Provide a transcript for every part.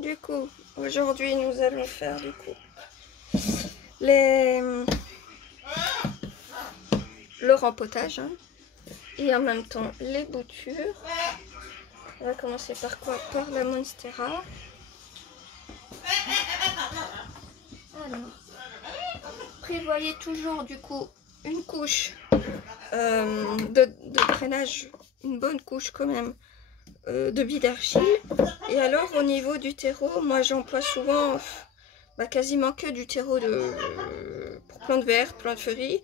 Du coup, aujourd'hui nous allons faire le rempotage, hein, et en même temps les boutures. On va commencer par quoi? Par la Monstera. Alors, prévoyez toujours du coup une couche de drainage, une bonne couche quand même de billes d'argile. Et alors au niveau du terreau, moi j'emploie souvent quasiment que du terreau pour plantes vertes, plantes fleuries,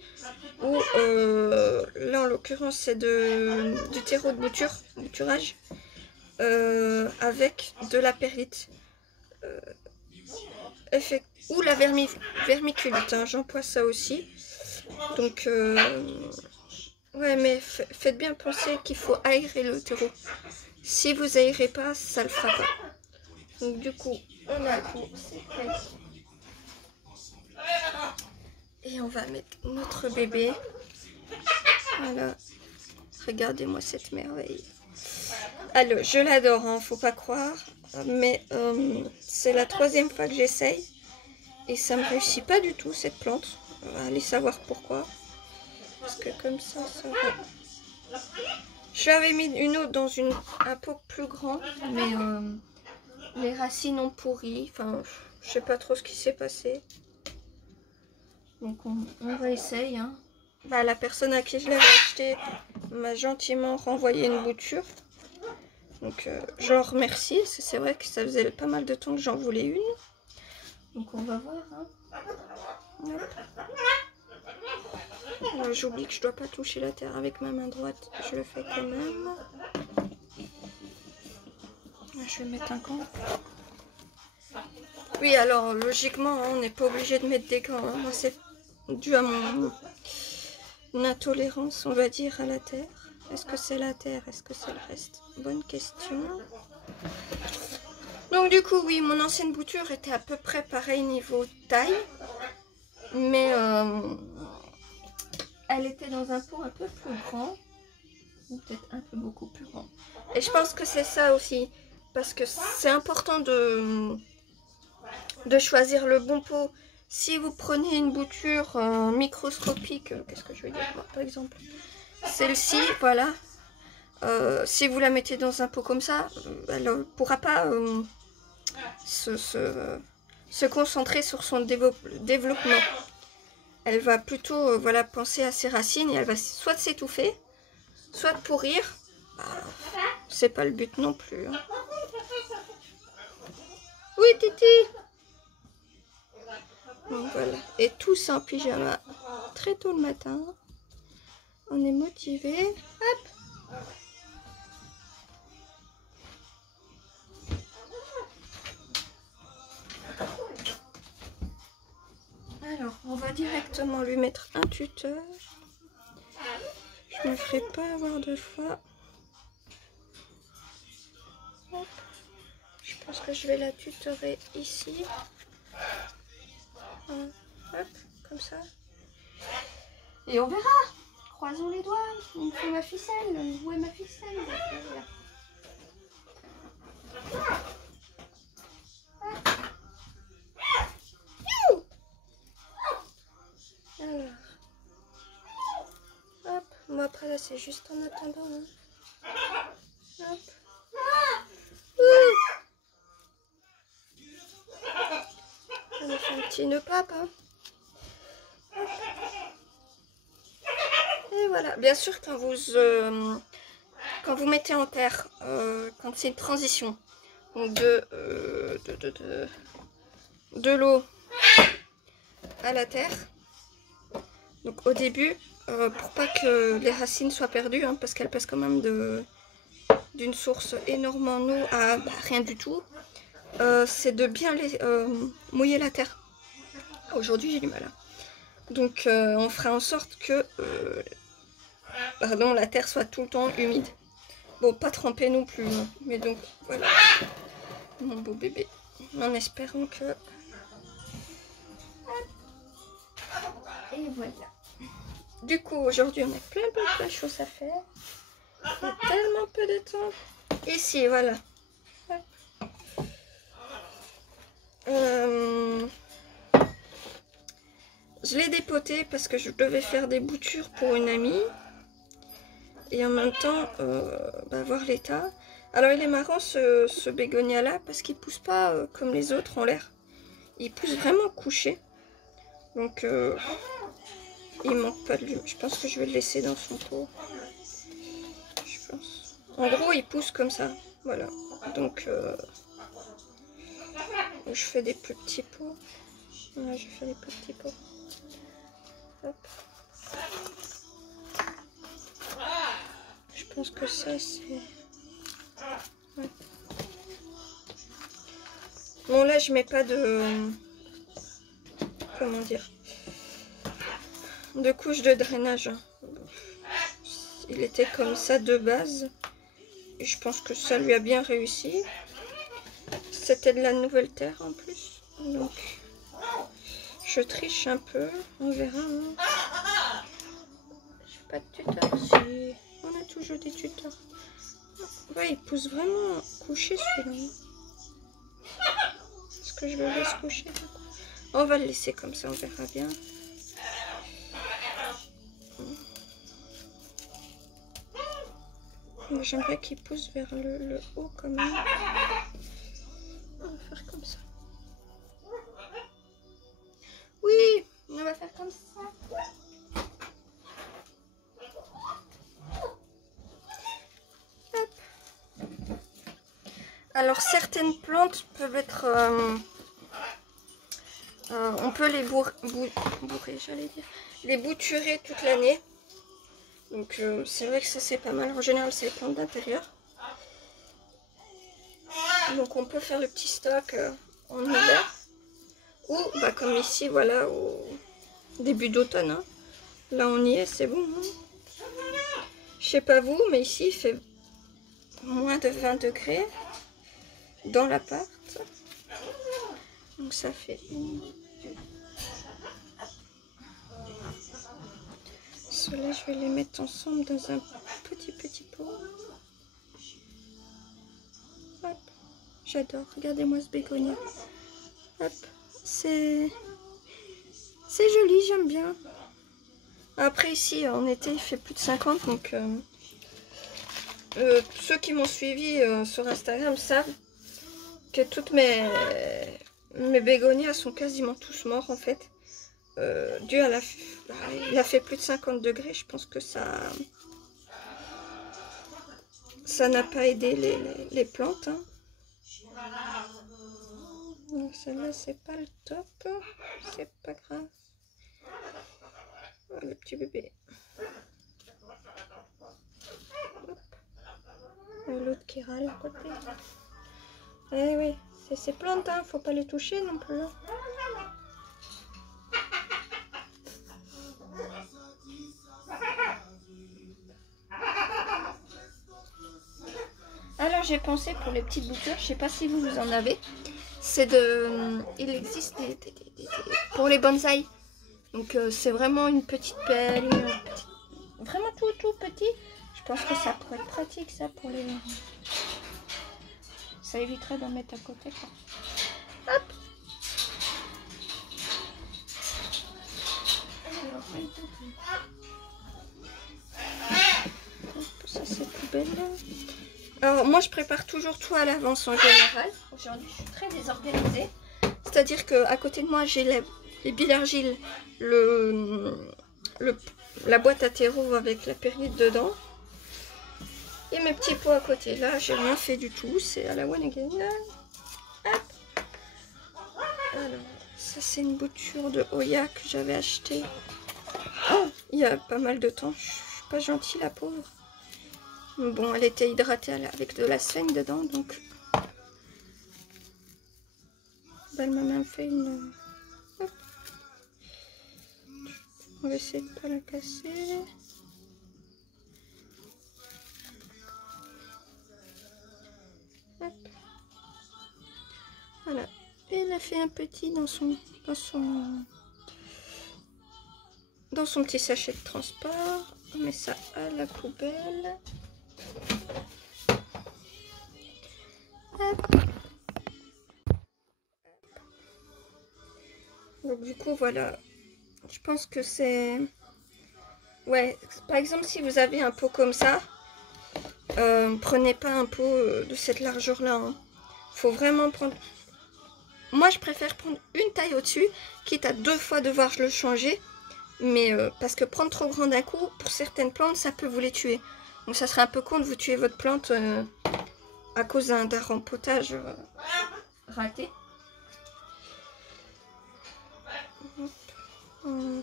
ou là en l'occurrence c'est du terreau de bouturage avec de la perlite ou la vermiculite, hein, j'emploie ça aussi. Donc ouais, mais faites bien penser qu'il faut aérer le terreau. Si vous aérez pas, ça le fera pas. Donc du coup, on a tout, c'est prêt. Et on va mettre notre bébé. Voilà. Regardez-moi cette merveille. Alors, je l'adore, hein, faut pas croire. Mais c'est la 3e fois que j'essaye. Et ça me réussit pas du tout, cette plante. Allez savoir pourquoi. Parce que comme ça va. Je l'avais mis une autre dans un pot plus grand. Mais les racines ont pourri. Enfin, je sais pas trop ce qui s'est passé. Donc on va essayer, hein. La personne à qui je l'avais acheté m'a gentiment renvoyé une bouture. Donc je leur remercie. C'est vrai que ça faisait pas mal de temps que j'en voulais une. Donc on va voir, hein. J'oublie que je dois pas toucher la terre avec ma main droite. Je le fais quand même. Je vais mettre un gant. Oui, alors logiquement, on n'est pas obligé de mettre des gants, hein. Moi, c'est dû à mon intolérance, on va dire, à la terre. Est-ce que c'est la terre? Est-ce que c'est le reste? Bonne question. Donc du coup, oui, mon ancienne bouture était à peu près pareil niveau taille. Mais elle était dans un pot un peu plus grand. Ou peut-être un peu beaucoup plus grand. Et je pense que c'est ça aussi. Parce que c'est important de choisir le bon pot. Si vous prenez une bouture microscopique, qu'est-ce que je veux dire, par exemple, celle-ci, voilà, si vous la mettez dans un pot comme ça, elle ne pourra pas se concentrer sur son développement. Elle va plutôt voilà, penser à ses racines et elle va soit s'étouffer, soit pourrir. C'est pas le but non plus, hein. Oui, Titi. Donc voilà, et tous en pyjama très tôt le matin. On est motivé. Hop. Alors, on va directement lui mettre un tuteur. Je me ferai pas avoir 2 fois. Hop. Je pense que je vais la tutorer ici. Hop, comme ça. Et on verra. Croisons les doigts. Il me faut ma ficelle. Où est ma ficelle? Alors. Hop. Moi après là c'est juste en attendant, hein. Hop. On a fait un petit nœud pape, hein. Et voilà. Bien sûr quand vous mettez en terre, quand c'est une transition, donc de l'eau à la terre. Donc au début, pour pas que les racines soient perdues, hein, parce qu'elles passent quand même d'une source énorme en eau à rien du tout, c'est de bien mouiller la terre. Aujourd'hui j'ai du mal, hein. Donc on fera en sorte que la terre soit tout le temps humide. Bon, pas trempée non plus, hein, mais donc voilà mon beau bébé. En espérant que... Et voilà. Du coup, aujourd'hui, on a plein de choses à faire. Il y a tellement peu de temps. Ici, voilà. Je l'ai dépoté parce que je devais faire des boutures pour une amie. Et en même temps, voir l'état. Alors il est marrant ce bégonia là parce qu'il pousse pas comme les autres en l'air. Il pousse vraiment couché. Donc il manque pas de lui. Je pense que je vais le laisser dans son pot. Je pense. En gros il pousse comme ça. Voilà. Donc je fais des plus petits pots. Voilà, je fais des plus petits pots. Hop. Je pense que ça c'est... Ouais. Bon là je mets pas de... Comment dire? De couche de drainage. Il était comme ça de base. Et je pense que ça lui a bien réussi. C'était de la nouvelle terre en plus. Donc je triche un peu. On verra. Hein. Je fais pas de tuteur. Si... On a toujours des tuteurs. Ouais, il pousse vraiment couché celui-là. Est-ce que je le laisse coucher? On va le laisser comme ça, on verra bien. J'aimerais qu'il pousse vers le haut quand même. On va faire comme ça. Oui, on va faire comme ça. Hop. Alors certaines plantes peuvent être... on peut les bourrer, j'allais dire. Les bouturer toute l'année. Donc c'est vrai que ça c'est pas mal. En général c'est les plantes d'intérieur. Donc on peut faire le petit stock en hiver. Ou comme ici, voilà, au début d'automne. Hein. Là on y est, c'est bon. Hein. Je sais pas vous, mais ici il fait moins de 20 degrés dans l'appart. Donc ça fait une... Ceux-là, je vais les mettre ensemble dans un petit pot. Hop, j'adore. Regardez-moi ce bégonia. Hop, c'est joli, j'aime bien. Après ici, en été, il fait plus de 50, donc ceux qui m'ont suivi sur Instagram savent que toutes mes bégonias sont quasiment tous morts en fait. Dû à il a fait plus de 50 degrés, je pense que ça n'a pas aidé les plantes. Hein. Celle-là c'est pas le top, c'est pas grave. Oh, le petit bébé. L'autre qui râle à côté. Eh oui, c'est ces plantes, hein, faut pas les toucher non plus. Hein. Alors j'ai pensé pour les petites boutures, je sais pas si vous en avez, c'est de... Il existe pour les bonsaïs. Donc c'est vraiment une petite pelle, vraiment tout petit. Je pense que ça pourrait être pratique ça pour les... Ça éviterait d'en mettre à côté quoi. Hop. Ça c'est poubelle. Alors moi je prépare toujours tout à l'avance en général. Aujourd'hui je suis très désorganisée. C'est-à-dire que à côté de moi j'ai les billes d'argile, la boîte à terreau avec la périte dedans. Et mes petits pots à côté. Là j'ai rien fait du tout. C'est à la one again. Hop. Alors ça c'est une bouture de Oya que j'avais acheté. Oh, il y a pas mal de temps. Je suis pas gentille la pauvre. Bon, elle était hydratée avec de la sphène dedans, donc elle m'a même fait une... Hop. On va essayer de ne pas la casser. Hop. Voilà. Et elle a fait un petit dans son petit sachet de transport. On met ça à la poubelle. Hop. coup, voilà. Je pense que c'est... Ouais, par exemple, si vous avez un pot comme ça, prenez pas un pot de cette largeur-là. Hein. Faut vraiment prendre... Moi, je préfère prendre une taille au-dessus, quitte à 2 fois devoir le changer. Mais parce que prendre trop grand d'un coup, pour certaines plantes, ça peut vous les tuer. Donc ça serait un peu con de vous tuer votre plante à cause d'un rempotage raté. On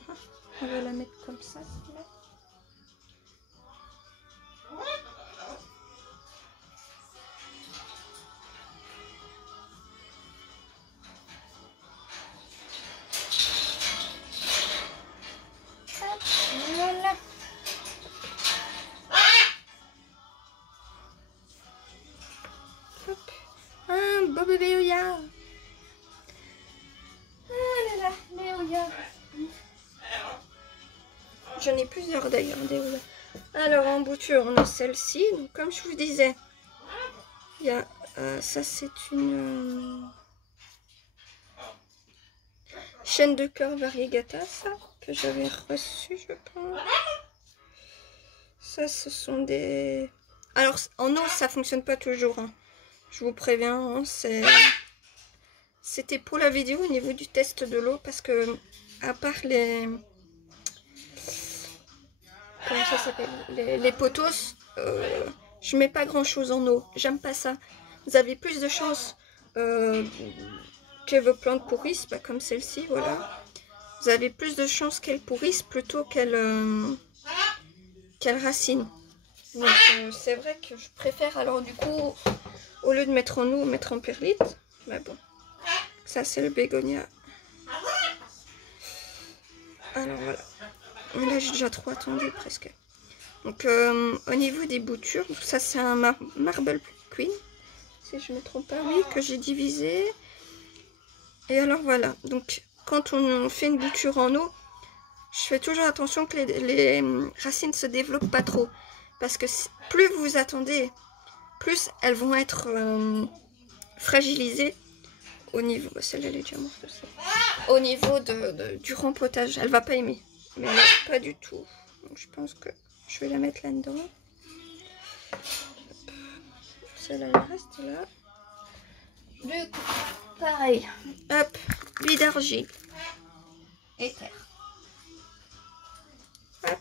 va la mettre comme ça. Voilà. Hop. Un beau bébé Ouya. Ah là là, les Ouya. J'en ai plusieurs d'ailleurs des Ouya. Alors en bouture, on a celle-ci. Donc comme je vous disais, il y a ça, c'est une chaîne de cœur variegata, ça que j'avais reçu, je pense. Ça, ce sont des... Alors, en eau, ça fonctionne pas toujours. Hein. Je vous préviens, hein, c'était pour la vidéo au niveau du test de l'eau, parce que, à part les... Comment ça s'appelle, les potos, je mets pas grand-chose en eau. J'aime pas ça. Vous avez plus de chances que vos plantes pourrissent, bah, comme celle-ci, voilà. Vous avez plus de chances qu'elles pourrissent plutôt qu'elles racinent. Donc c'est vrai que je préfère alors du coup, au lieu de mettre en eau, mettre en perlite. Mais bon, ça c'est le bégonia. Alors voilà. Là j'ai déjà trop attendu presque. Donc au niveau des boutures, ça c'est un Marble Queen, si je ne me trompe pas, oui, que j'ai divisé. Et alors voilà, donc quand on fait une bouture en eau, je fais toujours attention que les racines ne se développent pas trop. Parce que plus vous attendez, plus elles vont être fragilisées au niveau... Celle-là, elle est déjà morte aussi. Au niveau du rempotage. Elle va pas aimer. Mais là, pas du tout. Donc, je pense que je vais la mettre là-dedans. Celle-là, elle reste là. Du coup, pareil. Hop, lit d'argile. Et terre. Hop.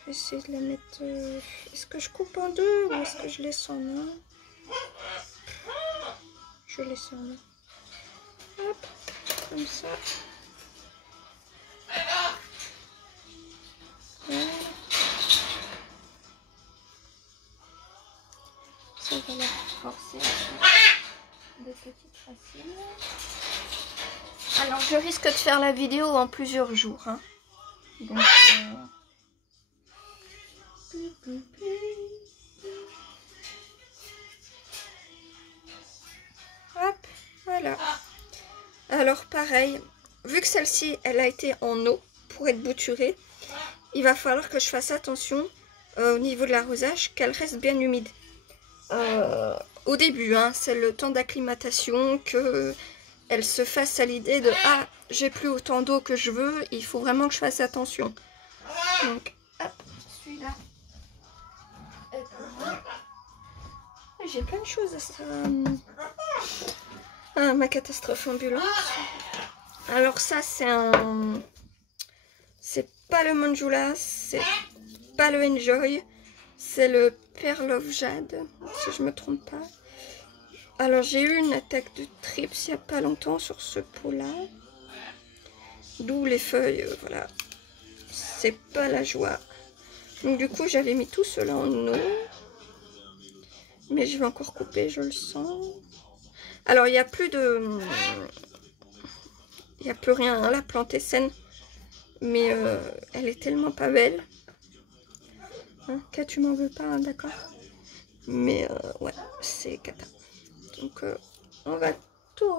Je vais essayer de la mettre... Est-ce que je coupe en deux ou est-ce que je laisse en un? Je laisse en un. Hop, comme ça. Voilà. Ça va la forcer des petites racines. Alors je risque de faire la vidéo en plusieurs jours. Hein. Donc, hop, voilà. Alors pareil, vu que celle-ci elle a été en eau pour être bouturée, il va falloir que je fasse attention au niveau de l'arrosage qu'elle reste bien humide. Au début, hein, c'est le temps d'acclimatation, que elle se fasse à l'idée de ah, j'ai plus autant d'eau que je veux, il faut vraiment que je fasse attention. Donc hop, celui-là. J'ai plein de choses à ça. Ah, ma catastrophe ambulante. Alors ça c'est un... C'est pas le Manjula, c'est pas le Enjoy, c'est le Pearl of Jade, si je me trompe pas. Alors j'ai eu une attaque de trips il n'y a pas longtemps sur ce pot-là. D'où les feuilles, voilà. C'est pas la joie. Donc du coup j'avais mis tout cela en eau. Mais je vais encore couper, je le sens. Alors il n'y a plus de... Il n'y a plus rien, hein, la plante est saine. Mais elle est tellement pas belle. Hein, tu m'en veux pas, hein, d'accord. Mais ouais, c'est cata. Donc on va tout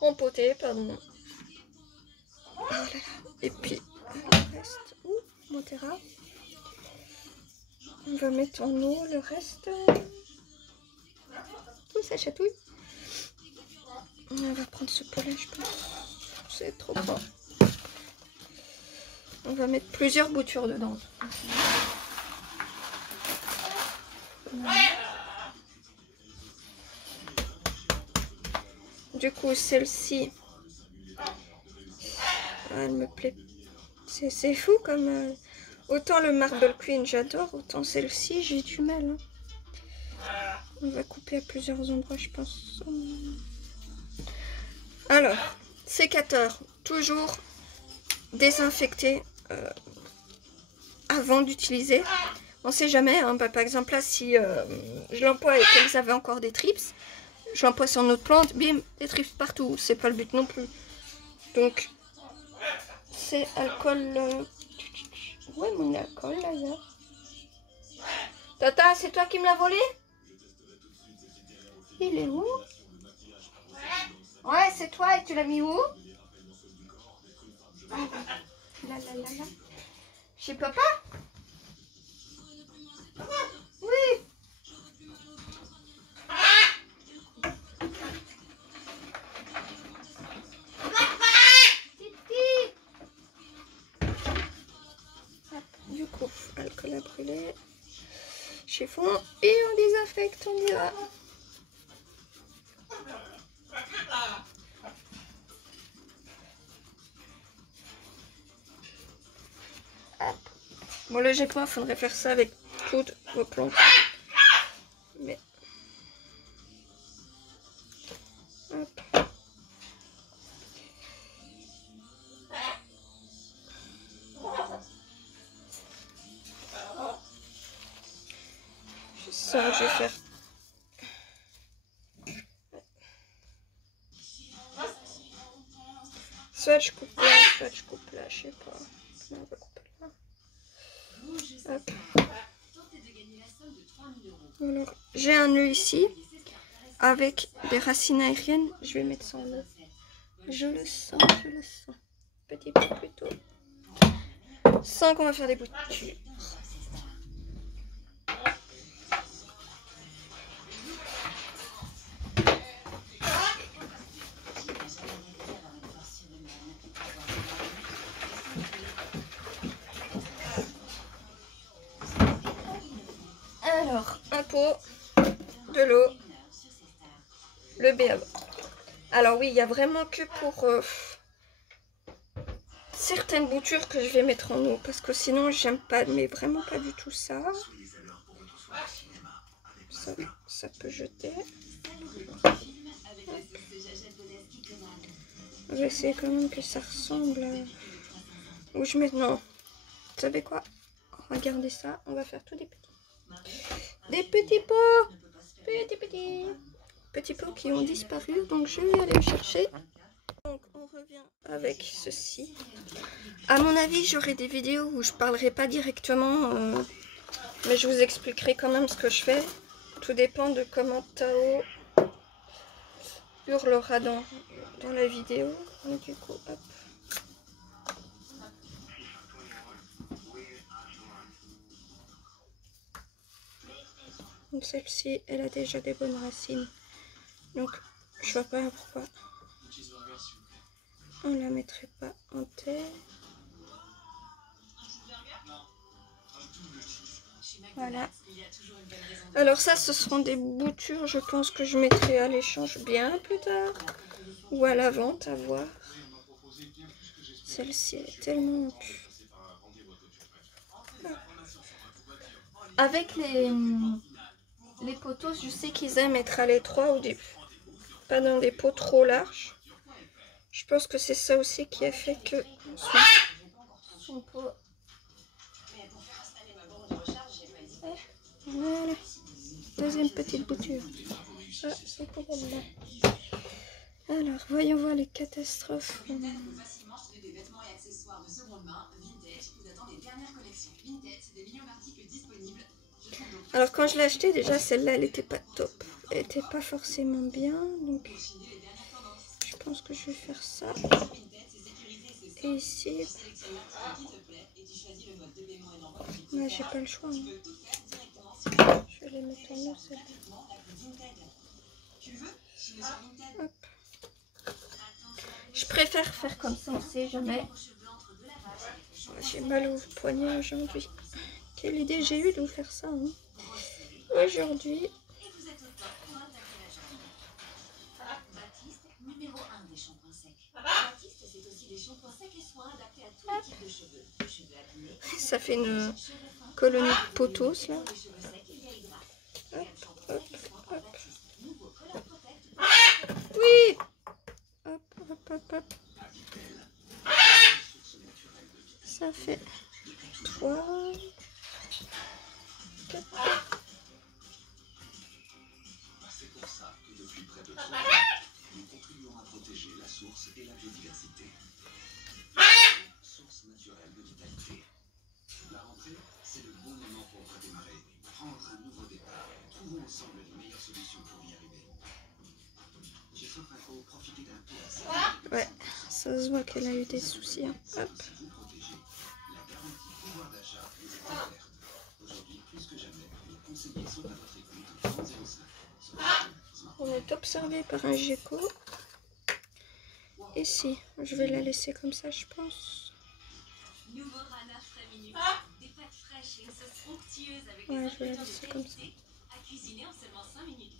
rempoter, pardon. Oh là là. Et puis le reste, mon terrain. On va mettre en eau le reste. Tout ça chatouille. On va prendre ce pot-là, je pense. C'est trop fort. On va mettre plusieurs boutures dedans. Du coup, celle-ci, elle me plaît. C'est fou comme... autant le Marble Queen, j'adore. Autant celle-ci, j'ai du mal. Hein. On va couper à plusieurs endroits, je pense. Alors, sécateur. Toujours désinfecté avant d'utiliser. On sait jamais. Hein. Bah, par exemple, là, si je l'emploie et qu'elles avaient encore des trips, je l'emploie sur notre plante, bim, des trips partout. C'est pas le but non plus. Donc, c'est alcool... Où est mon alcool, là, Tata, c'est toi qui me l'as volé? Il est où? Ouais, c'est toi et tu l'as mis où? Là, là, là, là. Chez papa? Oui. Du coup, alcool à brûler, chiffon et on désinfecte, on y va. Hop. Bon, le jet point, faudrait faire ça avec toutes vos plantes. Mais hop. Ça, je vais faire. Soit je coupe là, soit je coupe là, je sais pas. On va couper là. Hop. Alors, j'ai un nœud ici avec des racines aériennes. Je vais mettre ça en haut. Je le sens, je le sens. Petit peu plutôt. 5, on va faire des boutures. Alors, un pot, de l'eau, le BAB. Alors oui, il n'y a vraiment que pour certaines boutures que je vais mettre en eau. Parce que sinon, j'aime pas, mais vraiment pas du tout ça. Ça peut jeter. Je vais essayer quand même que ça ressemble à... Où je mets... Non. Vous savez quoi? Regardez ça. On va faire tous des petits. Des petits pots. Petits pots qui ont disparu. Donc je vais aller le chercher. Donc on revient avec ceci. À mon avis, j'aurai des vidéos où je parlerai pas directement. Mais je vous expliquerai quand même ce que je fais. Tout dépend de comment Tao hurlera dans la vidéo. Et du coup, hop. Donc celle-ci, elle a déjà des bonnes racines. Donc je vois pas pourquoi on la mettrait pas en terre. Voilà. Alors ça, ce seront des boutures, je pense que je mettrai à l'échange bien plus tard. Ou à la vente, à voir. Celle-ci est tellement... Avec les poteaux, je sais qu'ils aiment être à l'étroit au début. Pas dans des pots trop larges. Je pense que c'est ça aussi qui a fait que son pot... Voilà. Deuxième petite bouture. Ah, c'est pour elle-là. Alors, voyons voir les catastrophes. Alors, quand je l'ai acheté, déjà, celle-là, elle était pas top. Elle était pas forcément bien. Donc, je pense que je vais faire ça. Et ici... Là, j'ai pas le choix. Hein. Je vais les mettre en haut, celle-là. Hop. Je préfère faire comme ça, on sait jamais. J'ai mal au poignet aujourd'hui. Quelle idée j'ai eue de vous faire ça hein. Aujourd'hui. Ça fait une colonie de potos là. Hop, hop, hop. Oui. Hop, hop, hop, hop. Ça fait 3, 4. C'est pour ça que depuis près de 3 ans, nous contribuons à protéger la source et la biodiversité. Source naturelle de vitalité. La rentrée, c'est le bon moment pour redémarrer, prendre un nouveau départ. Trouvons ensemble les meilleures solutions pour y arriver. Chez Soprinfo, profitez d'un peu. Ouais, ça se voit qu'elle a eu des soucis. Hein. Hop. Vous protégez. La garantie pouvoir d'achat vous est offerte. Aujourd'hui, plus que jamais, nos conseillers sont à votre écoute. 05. On est observé par un gecko. Ici, je vais la laisser comme ça, je pense. Nouveau Rana frais minutes. Des pâtes fraîches et une sauce onctueuse avec Ouais, des je vais la ingrédients de laisser comme ça. qualité à cuisiner en seulement 5 minutes.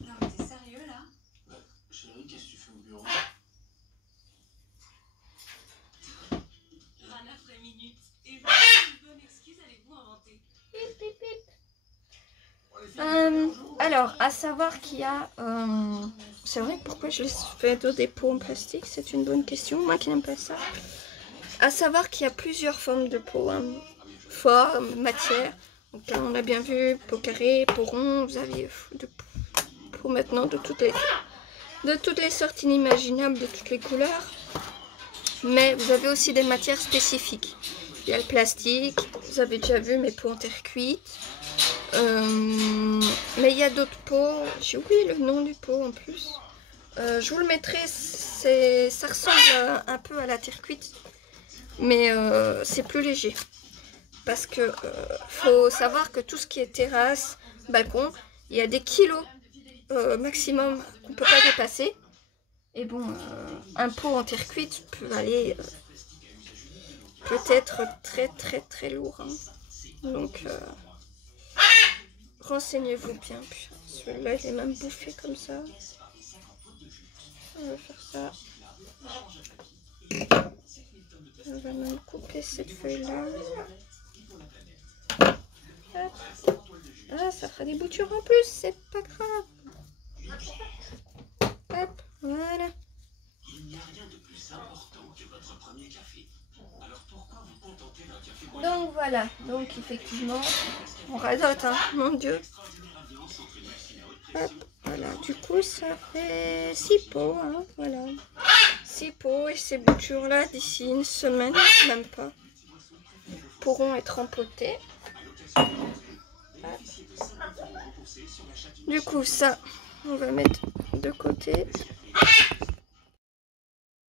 Non mais t'es sérieux là? Chérie, qu'est-ce que tu fais au bureau? Rana frais minutes. Et voilà une bonne excuse allez-vous inventer. Alors, à savoir qu'il y a... c'est vrai, pourquoi je laisse faire des pots en plastique? C'est une bonne question, moi qui n'aime pas ça. À savoir qu'il y a plusieurs formes de pots. Hein. Forme, matière. Donc là, on a bien vu, pot carré, pot rond. Vous avez de pots maintenant de toutes les sortes inimaginables, de toutes les couleurs. Mais vous avez aussi des matières spécifiques. Il y a le plastique, vous avez déjà vu mes pots en terre cuite. Mais il y a d'autres pots, j'ai oublié le nom du pot en plus. Je vous le mettrai, ça ressemble un peu à la terre cuite, mais c'est plus léger. Parce que faut savoir que tout ce qui est terrasse, balcon, il y a des kilos maximum qu'on ne peut pas dépasser. Et bon, un pot en terre cuite peut aller peut-être très très très lourd. Hein. Donc... renseignez-vous bien. Celui-là, il est même bouffé comme ça. On va faire ça. On va même couper cette feuille-là. Ah, ça fera des boutures en plus, c'est pas grave. Hop, voilà. Il n'y a rien de plus important que votre premier café. Alors pourquoi vous contenter d'un café moins Donc voilà, donc effectivement, on radote, hein, mon Dieu. Hop, voilà, du coup ça fait 6 pots, hein, voilà. 6 pots et ces boutures-là d'ici une semaine, même pas, pourront être empotées. Du coup ça, on va mettre de côté.